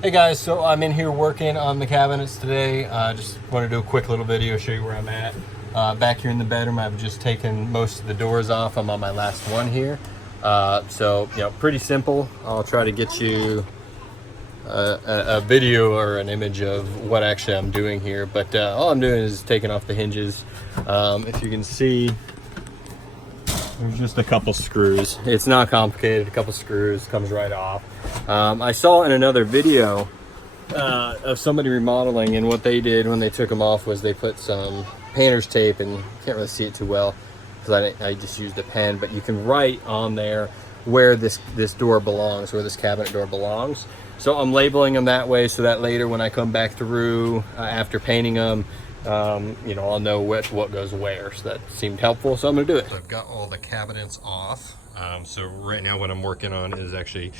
Hey guys, so I'm in here working on the cabinets today. Just want to do a quick little video, show you where I'm at. Back here in the bedroom, I've just taken most of the doors off. I'm on my last one here. So, pretty simple. I'll try to get you a video or an image of what actually I'm doing here. But all I'm doing is taking off the hinges. If you can see, there's just a couple screws. It's not complicated, a couple screws, comes right off. I saw in another video of somebody remodeling, and what they did when they took them off was they put some painter's tape, and you can't really see it too well because I just used a pen, but you can write on there where this door belongs, where this cabinet door belongs. So I'm labeling them that way so that later when I come back through after painting them, I'll know what goes where. So that seemed helpful, so I'm gonna do it. So I've got all the cabinets off. So right now what I'm working on is actually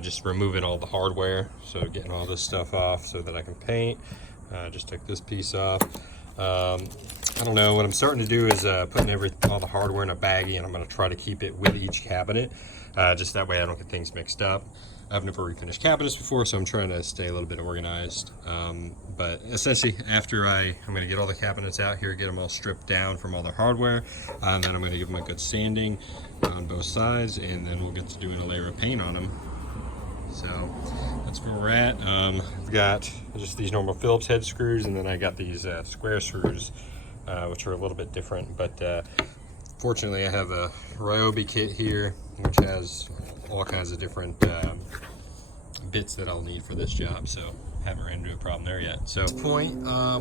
just removing all the hardware. So getting all this stuff off so that I can paint. Just took this piece off. I don't know, what I'm starting to do is putting all the hardware in a baggie, and I'm gonna try to keep it with each cabinet. Just that way I don't get things mixed up. I've never refinished cabinets before, so I'm trying to stay a little bit organized. But essentially, after I'm going to get all the cabinets out here, get them all stripped down from all their hardware, and then I'm going to give them a good sanding on both sides, and then we'll get to doing a layer of paint on them. So that's where we're at. I've got just these normal Phillips head screws, and then I got these square screws, which are a little bit different. But fortunately, I have a Ryobi kit here, which has all kinds of different bits that I'll need for this job, so haven't ran into a problem there yet. So at this point,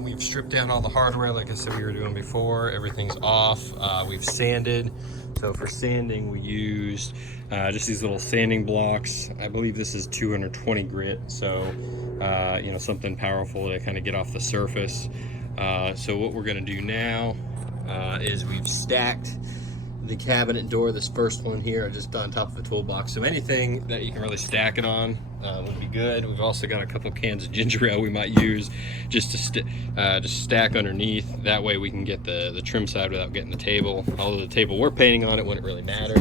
we've stripped down all the hardware like I said we were doing before. Everything's off. We've sanded. So for sanding, we used just these little sanding blocks. I believe this is 220 grit, so something powerful to kind of get off the surface. So what we're going to do now is we've stacked the cabinet door, this first one here, just on top of a toolbox. So anything that you can really stack it on would be good. We've also got a couple cans of ginger ale we might use just to just stack underneath. That way we can get the trim side without getting the table. Although the table we're painting on, it wouldn't really matter.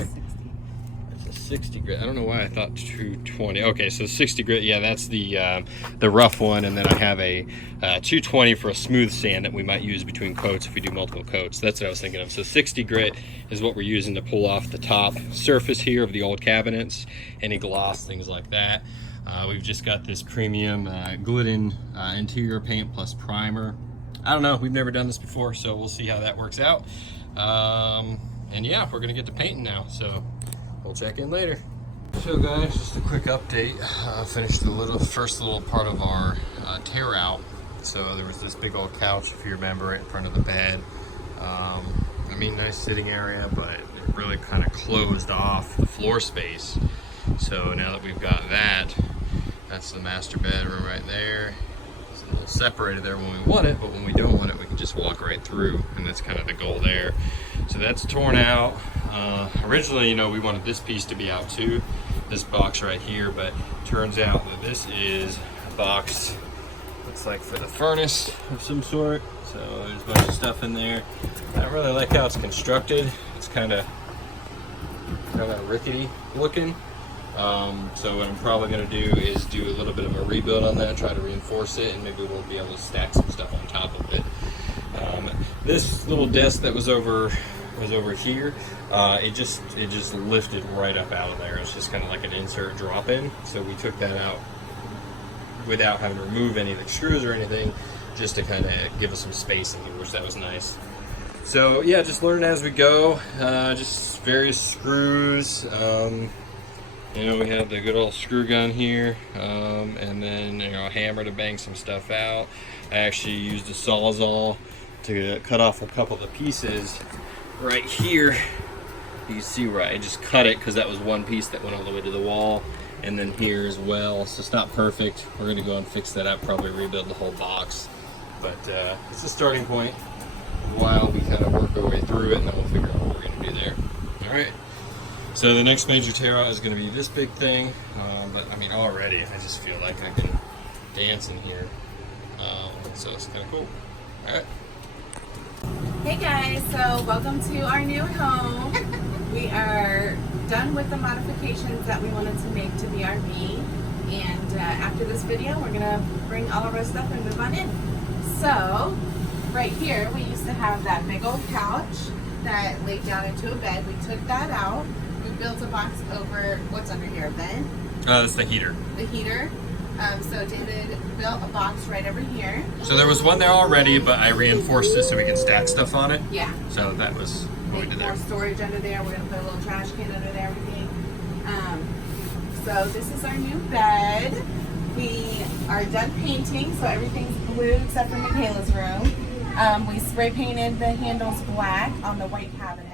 It's a 60 grit. I don't know why I thought 220. Okay, so 60 grit, yeah, that's the rough one, and then I have a 220 for a smooth sand that we might use between coats if we do multiple coats. That's what I was thinking of. So 60 grit is what we're using to pull off the top surface here of the old cabinets, any gloss, things like that. We've just got this premium Glidden interior paint plus primer. I don't know, we've never done this before, so we'll see how that works out. And yeah, we're gonna get to painting now, so we'll check in later. So guys, just a quick update. I finished the first little part of our tear out. So there was this big old couch, if you remember it, in front of the bed. Nice sitting area, but it really kind of closed off the floor space. So now that we've got that, that's the master bedroom right there. It's a little separated there when we want it, but when we don't want it, we can just walk right through, and that's kind of the goal there. So that's torn out. Originally, we wanted this piece to be out too, this box right here, but turns out that this is a box, looks like for the furnace of some sort. So there's a bunch of stuff in there. I don't really like how it's constructed. It's kind of rickety looking. So what I'm probably going to do is do a little bit of a rebuild on that, try to reinforce it, and maybe we'll be able to stack some stuff on top of it. This little desk that was over here, it just lifted right up out of there. It's just kind of like an insert drop-in. So we took that out without having to remove any of the screws or anything, just to kind of give us some space in here, which that was nice. So yeah, just learn as we go. Just various screws. We have the good old screw gun here, and then a hammer to bang some stuff out. I actually used a Sawzall to cut off a couple of the pieces right here. You can see where I just cut it because that was one piece that went all the way to the wall, and then here as well. So it's not perfect. We're going to go and fix that up, probably rebuild the whole box. But it's a starting point while we kind of work our way through it, and then we'll figure out what we're going to do there. All right. So the next major tear out is going to be this big thing, but already I just feel like I can dance in here, so it's kind of cool. All right. Hey guys, so welcome to our new home. We are done with the modifications that we wanted to make to the RV, and And after this video, we're gonna bring all of our stuff and move on in. So, right here, we used to have that big old couch that laid down into a bed. We took that out. We built a box over what's under here, a vent. That's the heater. The heater. So David built a box right over here. So there was one there already, but I reinforced it so we could stack stuff on it. Yeah. So that was what we Make did more there. storage under there. We're gonna put a little trash can under there, everything. So this is our new bed. We are done painting, so everything's blue except for Michaela's room. We spray painted the handles black on the white cabinet.